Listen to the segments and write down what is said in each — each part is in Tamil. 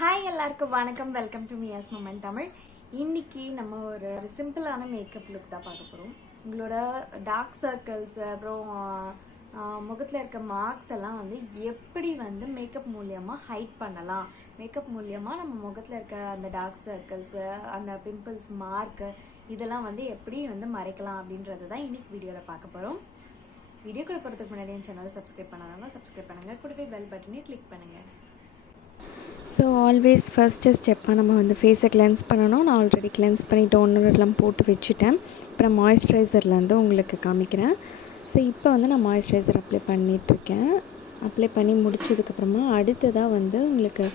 ஹாய் எல்லாருக்கும் வணக்கம். Welcome to Mia's moment Tamil. இன்னைக்கு நம்ம ஒரு சிம்பிளான மேக்கப் லுக் தான் பார்க்க போகிறோம். உங்களோட டார்க் சர்க்கிள்ஸ் அப்புறம் முகத்தில் இருக்க மார்க்ஸ் எல்லாம் எப்படி மேக்கப் மூலியமாக ஹைட் பண்ணலாம், மேக்கப் மூலியமாக நம்ம முகத்தில் இருக்க அந்த டார்க் சர்க்கிள்ஸு, அந்த பிம்பிள்ஸ் மார்க்கு இதெல்லாம் எப்படி மறைக்கலாம் அப்படின்றது தான் இன்னைக்கு வீடியோவில் பார்க்க போகிறோம். வீடியோக்குள்ள போகிறதுக்கு முன்னாடி என் சேனலை சப்ஸ்கிரைப் பண்ணாதவங்க சப்ஸ்கிரைப் பண்ணுங்கள், கூடவே பெல் பட்டனையும் கிளிக் பண்ணுங்கள். ஸோ ஆல்வேஸ் ஃபஸ்ட்டு ஸ்டெப்பாக நம்ம ஃபேஸை கிளென்ஸ் பண்ணணும். நான் ஆல்ரெடி கிளென்ஸ் பண்ணிவிட்டு ஒன்றுலாம் போட்டு வச்சுட்டேன். அப்புறம் மாய்ஸ்சரைசர்லேருந்து உங்களுக்கு காமிக்கிறேன். ஸோ இப்போ நான் மாய்ஸ்சரைசர் அப்ளை பண்ணிகிட்ருக்கேன். அப்ளை பண்ணி முடிச்சதுக்கப்புறமா அடுத்ததாக உங்களுக்கு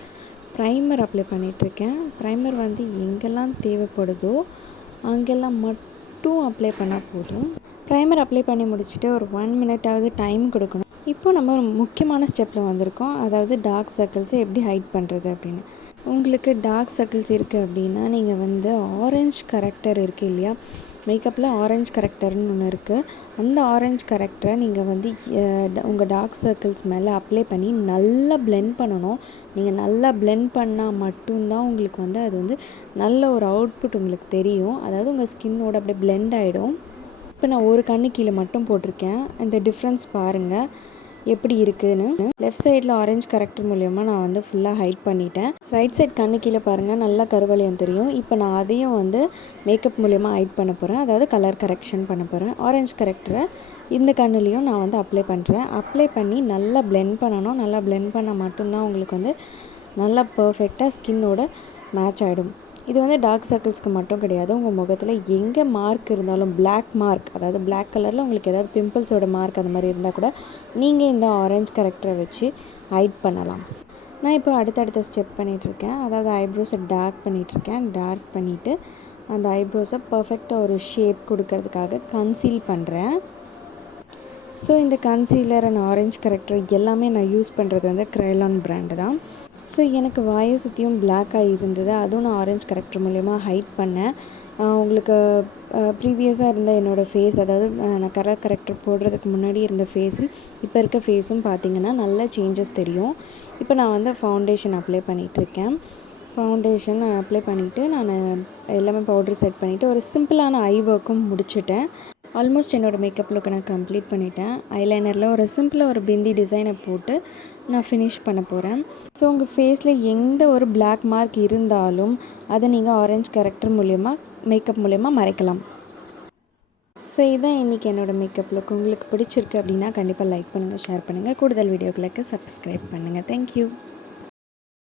ப்ரைமர் அப்ளை பண்ணிகிட்ருக்கேன். ப்ரைமர் எங்கெல்லாம் தேவைப்படுதோ அங்கெல்லாம் மட்டும் அப்ளை பண்ணால் போதும். ப்ரைமர் அப்ளை பண்ணி முடிச்சுட்டு ஒரு 1 மினிட்டாவது டைம் கொடுக்கணும். இப்போ நம்ம ஒரு முக்கியமான ஸ்டெப்பில் வந்திருக்கோம். அதாவது டார்க் சர்க்கிள்ஸை எப்படி ஹைட் பண்ணுறது அப்படின்னு. உங்களுக்கு டார்க் சர்க்கிள்ஸ் இருக்குது அப்படின்னா நீங்கள் ஆரஞ்ச் கரெக்டர் இருக்குது இல்லையா, மேக்கப்பில் ஆரஞ்ச் கரெக்டர்னு ஒன்று இருக்குது. அந்த ஆரஞ்ச் கரெக்டரை நீங்கள் உங்கள் டார்க் சர்க்கிள்ஸ் மேலே அப்ளை பண்ணி நல்லா பிளெண்ட் பண்ணணும். நீங்கள் நல்லா பிளெண்ட் பண்ணால் மட்டும்தான் உங்களுக்கு அது நல்ல ஒரு அவுட்புட் உங்களுக்கு தெரியும். அதாவது உங்கள் ஸ்கின்னோட அப்படியே பிளெண்ட் ஆகிடும். இப்போ நான் ஒரு கண்ணு கீழே மட்டும் போட்டிருக்கேன். இந்த டிஃப்ரென்ஸ் பாருங்கள் எப்படி இருக்குதுன்னு. லெஃப்ட் சைடில் ஆரஞ்ச் கரெக்டர் மூலயமா நான் ஃபுல்லாக ஹைட் பண்ணிட்டேன். ரைட் சைட் கண்ணு கீழே பாருங்கள் நல்லா கருவளையம் தெரியும். இப்போ நான் அதையும் மேக்கப் மூலயமா ஹைட் பண்ண போகிறேன். அதாவது கலர் கரெக்ஷன் பண்ண போகிறேன். ஆரஞ்ச் கரெக்டரை இந்த கண்ணுலேயும் நான் அப்ளை பண்ணுறேன். அப்ளை பண்ணி நல்லா பிளெண்ட் பண்ணணும். நல்லா பிளெண்ட் பண்ணால் மட்டும்தான் உங்களுக்கு நல்லா பர்ஃபெக்டாக ஸ்கின்னோட மேட்ச் ஆகிடும். இது டார்க் சர்க்கிள்ஸ்க்கு மட்டும் கிடையாது. உங்கள் முகத்தில் எங்கே மார்க் இருந்தாலும், பிளாக் மார்க், அதாவது பிளாக் கலரில் உங்களுக்கு ஏதாவது பிம்பிள்ஸோட மார்க் அந்த மாதிரி இருந்தால் கூட நீங்கள் இந்த ஆரஞ்ச் கரெக்டரை வச்சு ஹைட் பண்ணலாம். நான் இப்போ அடுத்தடுத்த ஸ்டெப் பண்ணிகிட்ருக்கேன். அதாவது ஐப்ரோஸை டார்க் பண்ணிகிட்ருக்கேன். டார்க் பண்ணிவிட்டு அந்த ஐப்ரோஸை பர்ஃபெக்டாக ஒரு ஷேப் கொடுக்கறதுக்காக கன்சீல் பண்ணுறேன். ஸோ இந்த கன்சீலர் அண்ட் ஆரஞ்ச் கரெக்டர் எல்லாமே நான் யூஸ் பண்ணுறது க்ரைலான் பிராண்டு தான். ஸோ எனக்கு வாயை சுற்றியும் பிளாக்காக இருந்தது. அதுவும் நான் ஆரஞ்ச் கரெக்டர் மூலயமா ஹைட் பண்ணேன். உங்களுக்கு ப்ரீவியஸாக இருந்த என்னோடய ஃபேஸ், அதாவது நான் கலர் கரெக்டர் போடுறதுக்கு முன்னாடி இருந்த ஃபேஸும் இப்போ இருக்க ஃபேஸும் பார்த்திங்கன்னா நல்ல சேஞ்சஸ் தெரியும். இப்போ நான் ஃபவுண்டேஷன் அப்ளை பண்ணிகிட்ருக்கேன். ஃபவுண்டேஷன் அப்ளை பண்ணிவிட்டு நான் எல்லாமே பவுட்ரு செட் பண்ணிவிட்டு ஒரு சிம்பிளான ஐ ஒர்க்கும் முடிச்சுட்டேன். ஆல்மோஸ்ட் என்னோடய மேக்கப் லுக்கை நான் கம்ப்ளீட் பண்ணிட்டேன். ஐலைனரில் ஒரு சிம்பிளாக ஒரு பிந்தி டிசைனை போட்டு நான் ஃபினிஷ் பண்ண போகிறேன். ஸோ உங்கள் ஃபேஸில் எந்த ஒரு பிளாக் மார்க் இருந்தாலும் அதை நீங்கள் ஆரஞ்ச் கரெக்டர் மூலயமா மேக்கப் மூலயமா மறைக்கலாம். ஸோ இதுதான் இன்றைக்கி என்னோடய மேக்கப் லுக். உங்களுக்கு பிடிச்சிருக்கு அப்படின்னா கண்டிப்பாக லைக் பண்ணுங்கள், ஷேர் பண்ணுங்கள். கூடுதல் வீடியோக்களுக்கு சப்ஸ்கிரைப் பண்ணுங்கள். தேங்க்யூ.